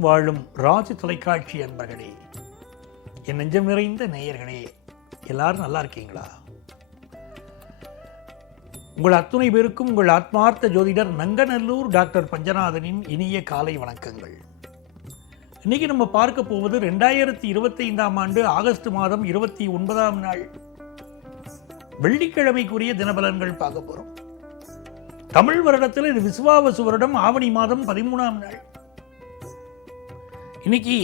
உலகெங்கும் வாழும் ராஜ் தொலைக்காட்சி அன்பர்களே, என் நெஞ்சம் நிறைந்த நேயர்களே, எல்லாரும் நல்லா இருக்கீங்களா? உங்கள் அத்துணை பேருக்கும் உங்கள் ஆத்மார்த்த ஜோதிடர் நங்கநல்லூர் டாக்டர் பஞ்சநாதனின் இனிய காலை வணக்கங்கள். இன்னைக்கு நம்ம பார்க்க போவது 2025ஆம் ஆண்டு ஆகஸ்ட் மாதம் 29ஆம் நாள் வெள்ளிக்கிழமைக்குரிய தினபலன்கள் பார்க்க போறோம். தமிழ் வருடத்தில் இது விசுவாவசு வருடம் ஆவணி மாதம் 13ஆம் நாள். இன்னைக்கு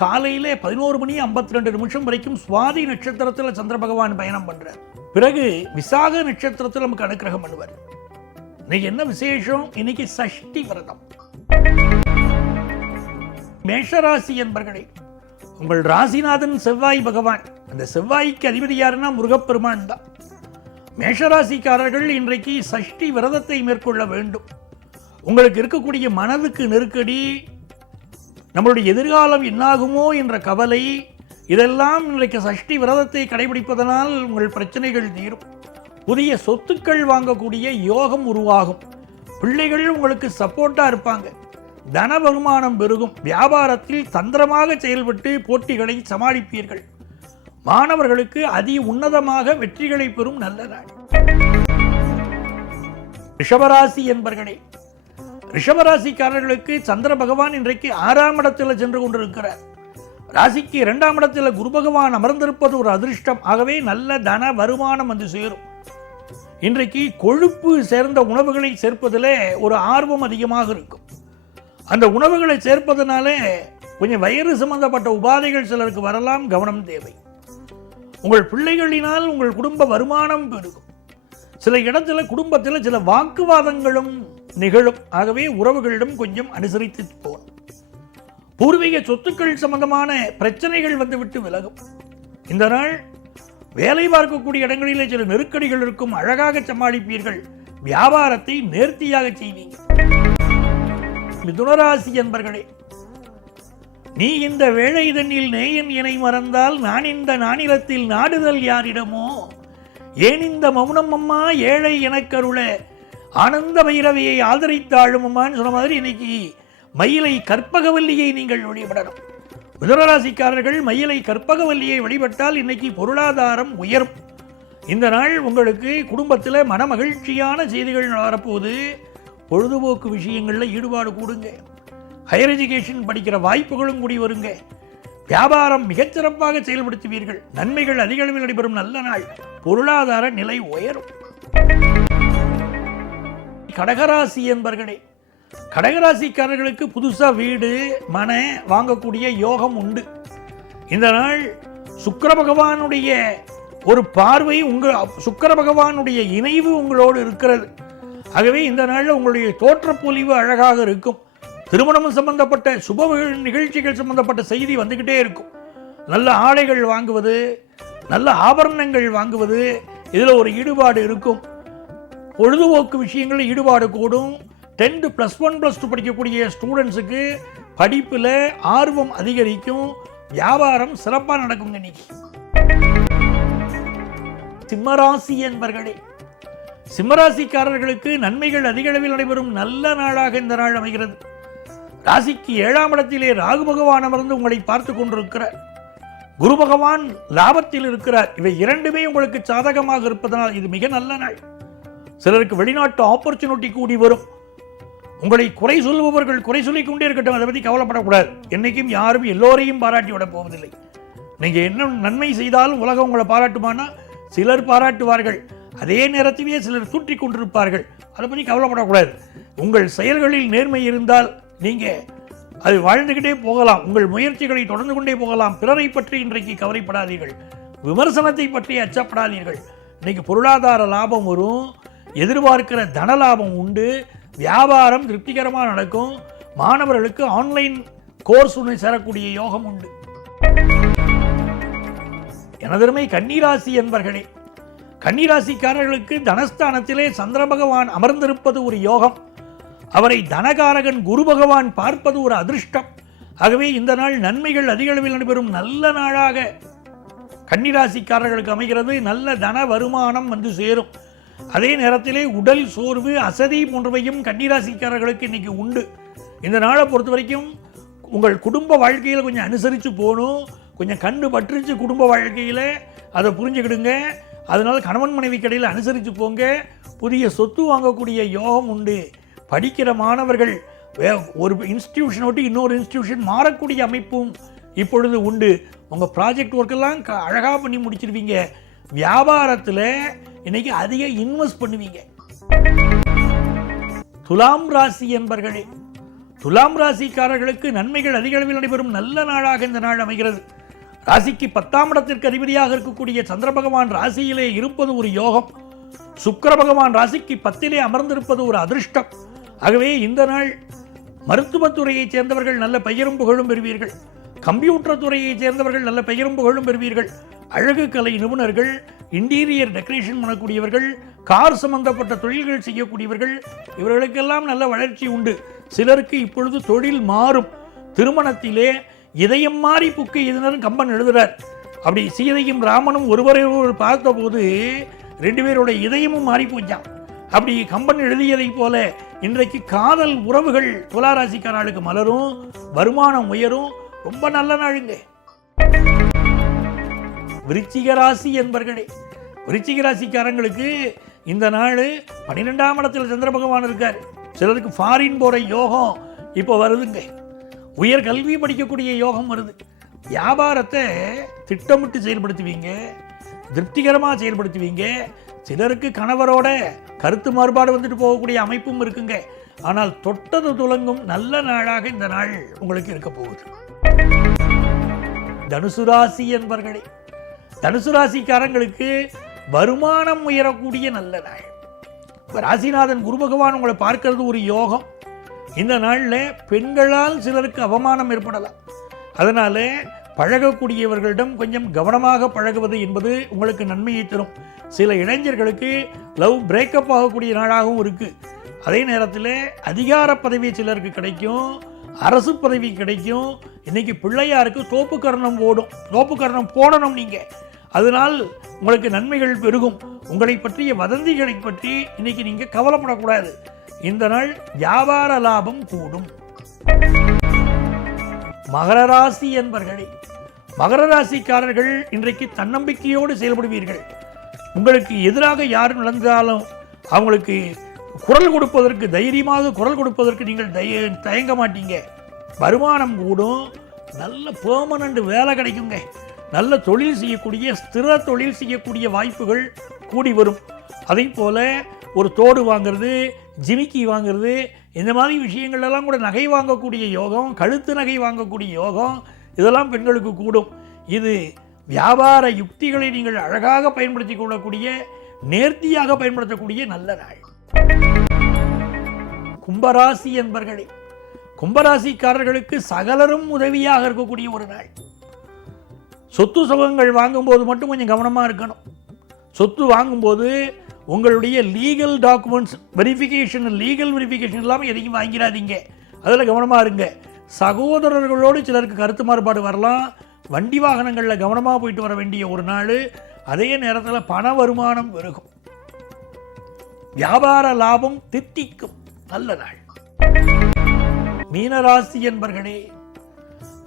காலையில 11:52 வரைக்கும் சுவாதி நட்சத்திரத்தில் சந்திர பகவான் பயணம் பண்றார். பிறகு விசாக நட்சத்திரத்தில் நமக்கு அனுக்கிரகம் பண்ணுவார். இன்னைக்கு என்ன விசேஷம்? இன்னைக்கு சஷ்டி விரதம். மேஷராசி என்பர்களே, உங்கள் ராசிநாதன் செவ்வாய் பகவான். அந்த செவ்வாய்க்கு அதிபதி யாருன்னா முருகப்பெருமான் தான். மேஷராசிக்காரர்கள் இன்றைக்கு சஷ்டி விரதத்தை மேற்கொள்ள வேண்டும். உங்களுக்கு இருக்கக்கூடிய மனதுக்கு நெருக்கடி, நம்மளுடைய எதிர்காலம் என்னாகுமோ என்ற கவலை, இதெல்லாம் இன்றைக்கு சஷ்டி விரதத்தை கடைபிடிப்பதனால் உங்கள் பிரச்சனைகள் தீரும். புதிய சொத்துக்கள் வாங்கக்கூடிய யோகம் உருவாகும். பிள்ளைகள் உங்களுக்கு சப்போர்ட்டா இருப்பாங்க. தன வருமானம் பெருகும். வியாபாரத்தில் தந்திரமாக செயல்பட்டு போட்டிகளை சமாளிப்பீர்கள். மாணவர்களுக்கு அதி உன்னதமாக வெற்றிகளை பெறும் நல்ல நாள். ரிஷபராசி என்பர்களே, ரிஷபராசிக்காரர்களுக்கு சந்திர பகவான் இன்றைக்கு 6ஆம் இடத்தில் சென்று கொண்டிருக்கிறார். ராசிக்கு 2ஆம் இடத்தில் குரு பகவான் அமர்ந்திருப்பது ஒரு அதிர்ஷ்டம். ஆகவே நல்ல தன வருமானம் வந்து சேரும். இன்றைக்கு கொழுப்பு சேர்ந்த உணவுகளை சேர்ப்பதில் ஒரு ஆர்வம் அதிகமாக இருக்கும். அந்த உணவுகளை சேர்ப்பதனாலே கொஞ்சம் வயிறு சம்பந்தப்பட்ட உபாதைகள் சிலருக்கு வரலாம், கவனம் தேவை. உங்கள் பிள்ளைகளினால் உங்கள் குடும்ப வருமானம் பெருகும். சில இடத்துல குடும்பத்தில் சில வாக்குவாதங்களும் நிகழும். ஆகவே உறவுகளிடம் கொஞ்சம் அனுசரித்து போகணும். பூர்வீக சொத்துக்கள் சம்பந்தமான பிரச்சனைகள் வந்துவிட்டு விலகும். இந்த நாள் வேலை பார்க்கக்கூடிய இடங்களிலே சில நெருக்கடிகள் இருக்கும். அழகாக சமாளிப்பீர்கள். வியாபாரத்தை நேர்த்தியாக செய்வீங்க. மிதுனராசி என்பர்களே, நீ இந்த வேளை தன்னில் நேயன் இணை மறந்தால் நான் இந்த நானிலத்தில் நாடுதல் யாரிடமோ, ஏன் இந்த மௌனம் அம்மா ஏழை எனக்கருள ஆனந்த பைரவியை ஆதரித்தாழும் அம்மான்னு சொன்ன மாதிரி இன்னைக்கு மயிலை கற்பகவல்லியை நீங்கள் வழிபடணும். மிதுனராசிக்காரர்கள் மயிலை கற்பகவல்லியை வழிபட்டால் இன்னைக்கு பொருளாதாரம் உயரும். இந்த நாள் உங்களுக்கு குடும்பத்தில் மன மகிழ்ச்சியான செய்திகள் வரப்போது. பொழுதுபோக்கு விஷயங்களில் ஈடுபாடு கூடுங்க. ஹையர் எஜுகேஷன் படிக்கிற வாய்ப்புகளும் கூடி வருங்க. வியாபாரம் மிகச்சிறப்பாக செயல்படுத்துவீர்கள். நன்மைகள் அதிக அளவில் நடைபெறும் நல்ல நாள். பொருளாதார நிலை உயரும். கடகராசி என்பர்களே, கடகராசிக்காரர்களுக்கு புதுசா வீடு மன வாங்கக்கூடிய யோகம் உண்டு. இந்த நாள் சுக்கிர பகவானுடைய ஒரு பார்வை, சுக்கிர பகவானுடைய இணைவு உங்களோடு இருக்கிறது. ஆகவே இந்த நாளில் உங்களுடைய தோற்றப்பொலிவு அழகாக இருக்கும். திருமணம் சம்பந்தப்பட்ட சுப நிகழ்ச்சிகள் சம்பந்தப்பட்ட செய்தி வந்துகிட்டே இருக்கும். நல்ல ஆடைகள் வாங்குவது, நல்ல ஆபரணங்கள் வாங்குவது, இதில் ஒரு ஈடுபாடு இருக்கும். பொழுதுபோக்கு விஷயங்களில் ஈடுபாடு கூடும். 10th +1 +2 படிக்கக்கூடிய ஸ்டூடெண்ட்ஸுக்கு படிப்பில் ஆர்வம் அதிகரிக்கும். வியாபாரம் சிறப்பாக நடக்கும். இன்னைக்கு சிம்மராசி என்பர்களே, சிம்மராசிக்காரர்களுக்கு நன்மைகள் அதிக அளவில் நடைபெறும் நல்ல நாளாக இந்த நாள் அமைகிறது. ராசிக்கு 7ஆம் இடத்திலே ராகு பகவான் அமர்ந்து உங்களை பார்த்து கொண்டிருக்கிறார். குரு பகவான் லாபத்தில் இருக்கிறார். இவை இரண்டுமே உங்களுக்கு சாதகமாக இருப்பதனால் இது மிக நல்ல நாள். சிலருக்கு வெளிநாட்டு ஆப்பர்ச்சுனிட்டி கூடி வரும். உங்களை குறை சொல்லுபவர்கள் குறை சொல்லிக் கொண்டே இருக்கட்டும், அதை பற்றி கவலைப்படக்கூடாது. என்னைக்கும் யாரும் எல்லோரையும் பாராட்டி விட போவதில்லை. நீங்கள் என்ன நன்மை செய்தாலும் உலகம் உங்களை பாராட்டுமானா சிலர் பாராட்டுவார்கள். அதே நேரத்திலேயே சிலர் தூற்றி கொண்டிருப்பார்கள். அதை பற்றி கவலைப்படக்கூடாது. உங்கள் செயல்களில் நேர்மை இருந்தால் நீங்கள் அது வாழ்ந்துகிட்டே போகலாம். உங்கள் முயற்சிகளை தொடர்ந்து கொண்டே போகலாம். பிறரை பற்றி இன்றைக்கு கவலைப்படாதீர்கள். விமர்சனத்தை பற்றி அச்சப்படாதீர்கள். இன்னைக்கு பொருளாதார லாபம் வரும். எதிர்பார்க்கிற தன லாபம் உண்டு. வியாபாரம் திருப்திகரமாக நடக்கும். மாணவர்களுக்கு ஆன்லைன் கோர்ஸ் ஒன்று சேரக்கூடிய யோகம் உண்டு. எனதருமை கன்னிராசி என்பர்களே, கன்னிராசிக்காரர்களுக்கு தனஸ்தானத்திலே சந்திர பகவான் அமர்ந்திருப்பது ஒரு யோகம். அவரை தனகாரகன் குரு பகவான் பார்ப்பது ஒரு அதிர்ஷ்டம். ஆகவே இந்த நாள் நன்மைகள் அதிக அளவில் நடைபெறும் நல்ல நாளாக கன்னிராசிக்காரர்களுக்கு அமைகிறது. நல்ல தன வருமானம் வந்து சேரும். அதே நேரத்திலே உடல் சோர்வு, அசதி போன்றவையும் கன்னிராசிக்காரர்களுக்கு இன்னைக்கு உண்டு. இந்த நாளை பொறுத்த வரைக்கும் உங்கள் குடும்ப வாழ்க்கையில் கொஞ்சம் அனுசரித்து போகணும், கொஞ்சம் கண்டு பற்றிச்சு குடும்ப வாழ்க்கையில், அதை புரிஞ்சுக்கிடுங்க. அதனால் கணவன் மனைவி கடையில் அனுசரித்து போங்க. புதிய சொத்து வாங்கக்கூடிய யோகம் உண்டு. படிக்கிற மாணவர்கள் ஒரு இன்ஸ்டிடியூஷன் விட்டு இன்னொரு இன்ஸ்டிடியூஷன் மாறக்கூடிய அமைப்பும் இப்பொழுது உண்டு. உங்கள் ப்ராஜெக்ட் ஒர்க்கெல்லாம் அழகாக பண்ணி முடிச்சிருவீங்க. வியாபாரத்தில் இன்னைக்கு அதிக இன்வெஸ்ட் பண்ணுவீங்க. துலாம் ராசி என்பர்களே, துலாம் ராசிக்காரர்களுக்கு நன்மைகள் அதிக அளவில் நடைபெறும் நல்ல நாளாக இந்த நாள் அமைகிறது. ராசிக்கு 10ஆம் இடத்திற்கு அதிபதியாக இருக்கக்கூடிய சந்திர பகவான் ராசியிலே இருப்பது ஒரு யோகம். சுக்கிர பகவான் ராசிக்கு 10லே அமர்ந்திருப்பது ஒரு அதிர்ஷ்டம். ஆகவே இந்த நாள் மருத்துவத்துறையைச் சேர்ந்தவர்கள் நல்ல பெயரும் புகழும் பெறுவீர்கள். கம்ப்யூட்டர் துறையைச் சேர்ந்தவர்கள் நல்ல பெயரும் புகழும் பெறுவீர்கள். அழகு கலை நிபுணர்கள், இன்டீரியர் டெக்கரேஷன் பண்ணக்கூடியவர்கள், கார் சம்பந்தப்பட்ட தொழில்கள் செய்யக்கூடியவர்கள், இவர்களுக்கெல்லாம் நல்ல வளர்ச்சி உண்டு. சிலருக்கு இப்பொழுது தொழில் மாறும். திருமணத்திலே இதயம் மாறி புக்கு எதிரும் கம்பன் எழுதுறார். அப்படி சீதையும் ராமனும் ஒருவரை பார்த்தபோது 2 பேரோட இதயமும் மாறி போச்சான். அப்படி கம்பன் எழுதியதை போல இன்றைக்கு காதல் உறவுகள் துளாராசிக்காரர்களுக்கு மலரும், வருமானம் உயரும். ரொம்ப நல்ல நாளுங்க. விருச்சிக ராசி என்பர்களே, விருச்சிக ராசிக்காரங்களுக்கு இந்த நாள் 12ஆம் இடத்தில் சந்திர பகவான் இருக்கார். சிலருக்கு ஃபாரின் போகிற யோகம் இப்போ வருதுங்க. உயர் கல்வி படிக்கக்கூடிய யோகம் வருது. வியாபாரத்தை திட்டமிட்டு செயல்படுத்துவீங்க, திருப்திகரமாக செயல்படுத்துவீங்க. சிலருக்கு கணவரோட கருத்து மாறுபாடு வந்துட்டு போகக்கூடிய அமைப்பும் இருக்குங்க. ஆனால் தொட்டது துலங்கும் நல்ல நாளாக இந்த நாள் உங்களுக்கு இருக்க போகுது. தனுசு ராசி என்பர்களே, தனுசு ராசிக்காரங்களுக்கு வருமானம் உயரக்கூடிய நல்ல நாள். ராசிநாதன் குரு பகவான் உங்களை பார்க்கிறது ஒரு யோகம். இந்த நாளில் பெண்களால் சிலருக்கு அவமானம் ஏற்படலாம். அதனால பழகக்கூடியவர்களிடம் கொஞ்சம் கவனமாக பழகுவது என்பது உங்களுக்கு நன்மையை தரும். சில இளைஞர்களுக்கு லவ் பிரேக்கப் ஆகக்கூடிய நாளாகவும் இருக்குது. அதே நேரத்தில் அதிகார பதவி சிலருக்கு கிடைக்கும், அரசு பதவி கிடைக்கும். இன்னைக்கு பிள்ளையாருக்கு தோப்பு கரணம் ஓடும், தோப்பு கரணம் போடணும் நீங்கள். அதனால் உங்களுக்கு நன்மைகள் பெருகும். உங்களை பற்றிய வதந்திகளை பற்றி இன்னைக்கு நீங்கள் கவலைப்படக்கூடாது. இந்த நாள் வியாபார லாபம் கூடும். மகர ராசி என்பர்களே, மகர ராசிக்காரர்கள் இன்றைக்கு தன்னம்பிக்கையோடு செயல்படுவீர்கள். உங்களுக்கு எதிராக யார் நடந்தாலும் அவங்களுக்கு குரல் கொடுப்பதற்கு, தைரியமாக குரல் கொடுப்பதற்கு நீங்கள் தயங்க மாட்டீங்க. வருமானம் கூடும். நல்ல பெர்மனண்ட் வேலை கிடைக்குங்க. நல்ல தொழில் செய்யக்கூடிய, ஸ்திர தொழில் செய்யக்கூடிய வாய்ப்புகள் கூடி வரும். அதே போல் ஒரு தோடு வாங்கிறது, ஜிமிக்கி வாங்கிறது, இந்த மாதிரி விஷயங்கள்லாம் கூட நகை வாங்கக்கூடிய யோகம், கழுத்து நகை வாங்கக்கூடிய யோகம், இதெல்லாம் பெண்களுக்கு கூடும். இது வியாபார யுக்திகளை நீங்கள் அழகாக பயன்படுத்தி கொள்ளக்கூடிய, நேர்த்தியாக பயன்படுத்தக்கூடிய நல்ல நாள். கும்பராசி என்பர்களே, கும்பராசிக்காரர்களுக்கு சகலரும் உதவியாக இருக்கக்கூடிய ஒரு நாள். சொத்து சுகங்கள் வாங்கும்போது மட்டும் கொஞ்சம் கவனமாக இருக்கணும். சொத்து வாங்கும்போது உங்களுடைய legal documents verification, legal verification இல்லாமல் எதையும் வாங்கிடாதீங்க. அதில் கவனமாக இருங்க. சகோதரர்களோடு சிலருக்கு கருத்து மாறுபாடு வரலாம். வண்டி வாகனங்களில் கவனமாக போயிட்டு வர வேண்டிய ஒரு நாள். அதே நேரத்தில் பண வருமானம் பெருகும். வியாபார லாபம் தித்திக்கும் நல்ல நாள். மீனராசி என்பர்களே,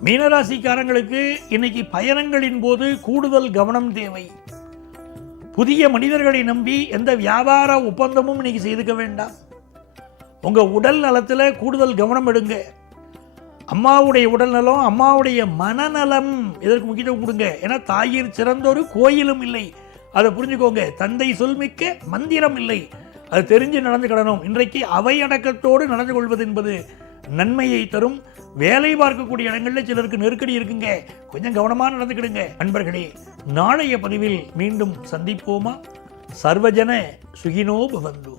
மீனராசிக்காரங்களுக்கு இன்னைக்கு பயணங்களின் போது கூடுதல் கவனம் தேவை. புதிய மனிதர்களை நம்பி எந்த வியாபார ஒப்பந்தமும் இன்னைக்கு செய்துக்க வேண்டாம். உங்கள் உடல் நலத்தில் கூடுதல் கவனம் எடுங்க. அம்மாவுடைய உடல் நலம், அம்மாவுடைய மனநலம், இதற்கு முக்கியத்துவம் கொடுங்க. ஏன்னா தாயிற் சிறந்தொரு கோயிலும் இல்லை. அதை புரிஞ்சுக்கோங்க. தந்தை சொல்மிக்க மந்திரம் இல்லை. அது தெரிஞ்சு நடந்துக்கிடணும். இன்றைக்கு அவை அடக்கத்தோடு நடந்து கொள்வது என்பது நன்மையை தரும். வேலை பார்க்கக்கூடிய இடங்களில் சிலருக்கு நெருக்கடி இருக்குங்க. கொஞ்சம் கவனமாக நடந்துக்கிடுங்க. அன்பர்களே, நாளைய பதிவில் மீண்டும் சந்திப்போமா? சர்வஜன சுகினோ பவந்து.